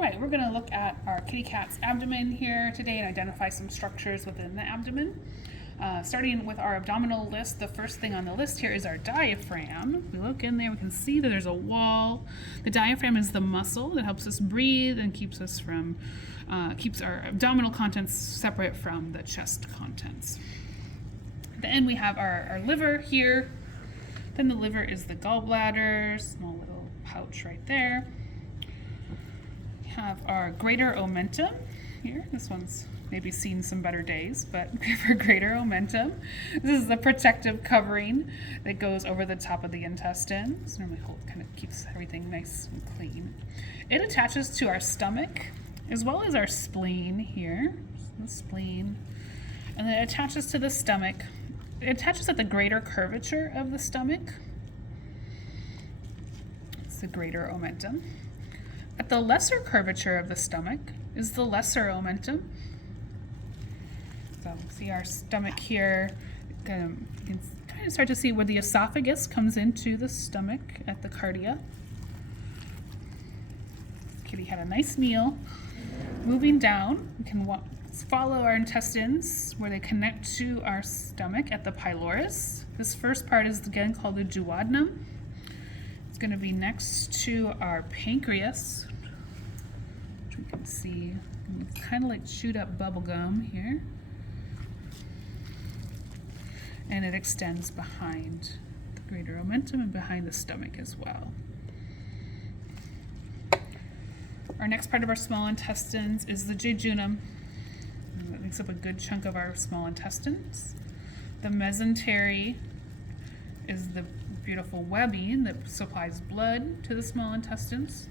Right, we're going to look at our kitty cat's abdomen here today and identify some structures within the abdomen. Starting with our abdominal list, the first thing on the list here is our diaphragm. If we look in there, we can see that there's a wall. The diaphragm is the muscle that helps us breathe and keeps our abdominal contents separate from the chest contents. At the end, we have our liver here. Then the liver is the gallbladder, small little pouch right there. Have our greater omentum here. This one's maybe seen some better days, but for greater omentum, this is the protective covering that goes over the top of the intestine. So normally kind of keeps everything nice and clean. It attaches to our stomach as well as our spleen here. So the spleen, and then it attaches to the stomach. It attaches at the greater curvature of the stomach. It's the greater omentum. At the lesser curvature of the stomach is the lesser omentum. So see our stomach here. You can kind of start to see where the esophagus comes into the stomach at the cardia. Kitty had a nice meal. Moving down, we can follow our intestines where they connect to our stomach at the pylorus. This first part is again called the duodenum. It's going to be next to our pancreas, which we can see kind of like chewed up bubble gum here. And it extends behind the greater omentum and behind the stomach as well. Our next part of our small intestines is the jejunum. That makes up a good chunk of our small intestines. The mesentery is the beautiful webbing that supplies blood to the small intestines.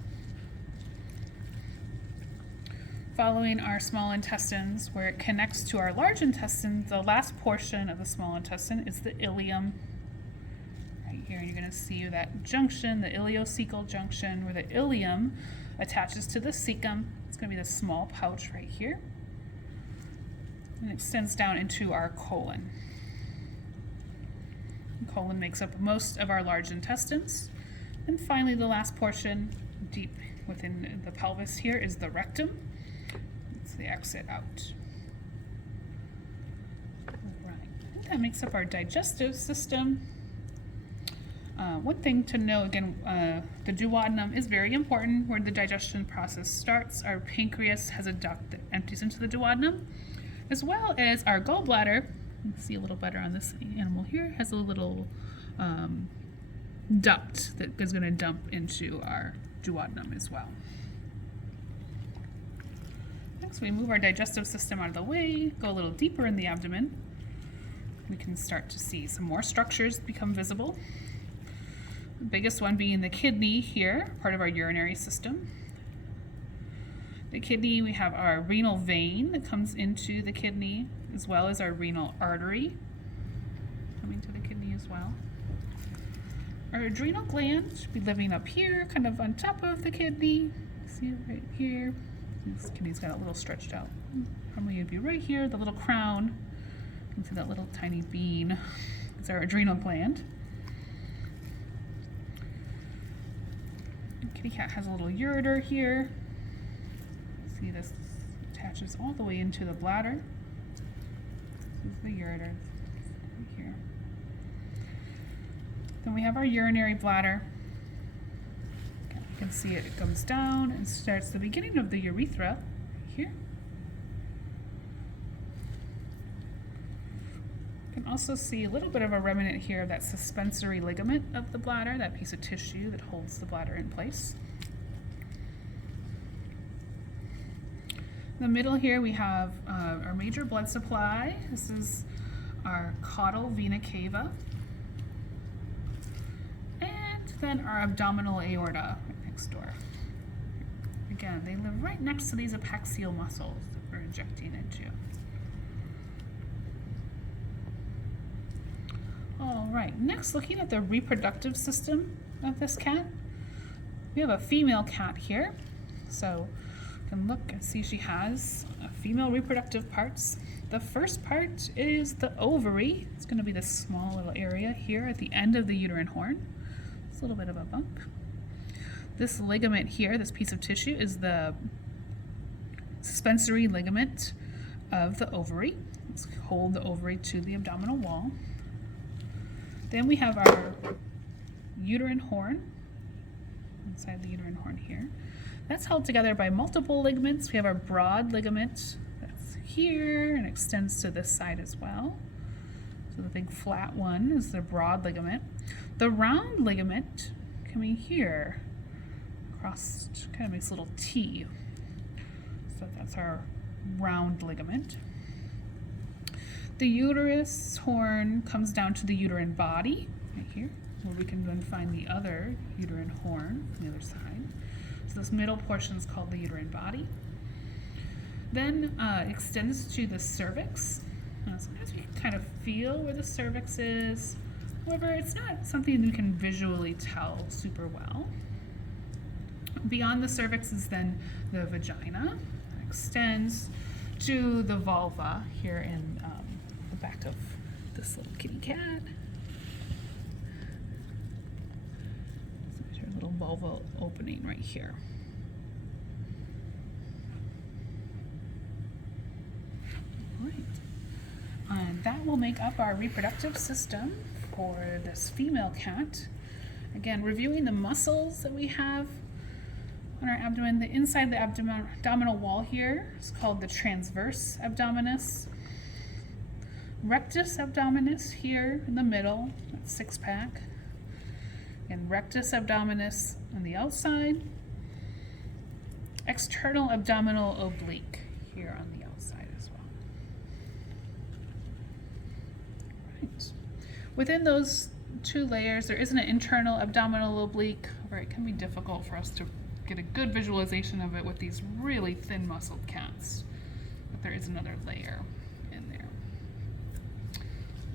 Following our small intestines, where it connects to our large intestine, the last portion of the small intestine is the ileum. Right here, you're going to see that junction, the ileocecal junction, where the ileum attaches to the cecum. It's going to be the small pouch right here. And it extends down into our colon. The colon makes up most of our large intestines. And finally, the last portion, deep within the pelvis here, is the rectum. It's the exit out. Right. I think that makes up our digestive system. One thing to know, again, the duodenum is very important where the digestion process starts. Our pancreas has a duct that empties into the duodenum, as well as our gallbladder. You can see a little better on this animal here, has a little duct that is going to dump into our duodenum as well. Next, we move our digestive system out of the way, go a little deeper in the abdomen. We can start to see some more structures become visible. The biggest one being the kidney here, part of our urinary system. The kidney, we have our renal vein that comes into the kidney, as well as our renal artery coming to the kidney as well. Our adrenal gland should be living up here, kind of on top of the kidney. See it right here. This kidney's got a little stretched out. Probably it'd be right here, the little crown. You can see that little tiny bean. It's our adrenal gland. Kitty cat has a little ureter here. See, this attaches all the way into the bladder. This is the ureter right here. Then we have our urinary bladder. You can see it comes down and starts the beginning of the urethra here. You can also see a little bit of a remnant here of that suspensory ligament of the bladder, that piece of tissue that holds the bladder in place. In the middle here we have our major blood supply. This is our caudal vena cava. And then our abdominal aorta right next door. Again, they live right next to these epaxial muscles that we're injecting into. All right, next looking at the reproductive system of this cat. We have a female cat here. So you can look and see she has female reproductive parts. The first part is the ovary. It's going to be this small little area here at the end of the uterine horn. It's a little bit of a bump. This ligament here, this piece of tissue, is the suspensory ligament of the ovary. Let's hold the ovary to the abdominal wall. Then we have our uterine horn, inside the uterine horn here. That's held together by multiple ligaments. We have our broad ligament that's here and extends to this side as well. So the big flat one is the broad ligament. The round ligament coming here across, kind of makes a little T. So that's our round ligament. The uterus horn comes down to the uterine body, right here, where we can then find the other uterine horn on the other side. So this middle portion is called the uterine body. Then extends to the cervix. Sometimes we can kind of feel where the cervix is. However, it's not something you can visually tell super well. Beyond the cervix is then the vagina. It extends to the vulva here in the back of this little kitty cat. So there's your little vulva opening right here. All right. And that will make up our reproductive system for this female cat. Again, reviewing the muscles that we have on our abdomen. The inside the abdominal wall here is called the transverse abdominis. Rectus abdominis here in the middle, that's six pack. And rectus abdominis on the outside. External abdominal oblique here on the outside as well. Right. Within those two layers, there isn't an internal abdominal oblique, where it can be difficult for us to get a good visualization of it with these really thin muscled cats. But there is another layer in there.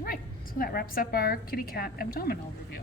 All right, so that wraps up our kitty cat abdominal review.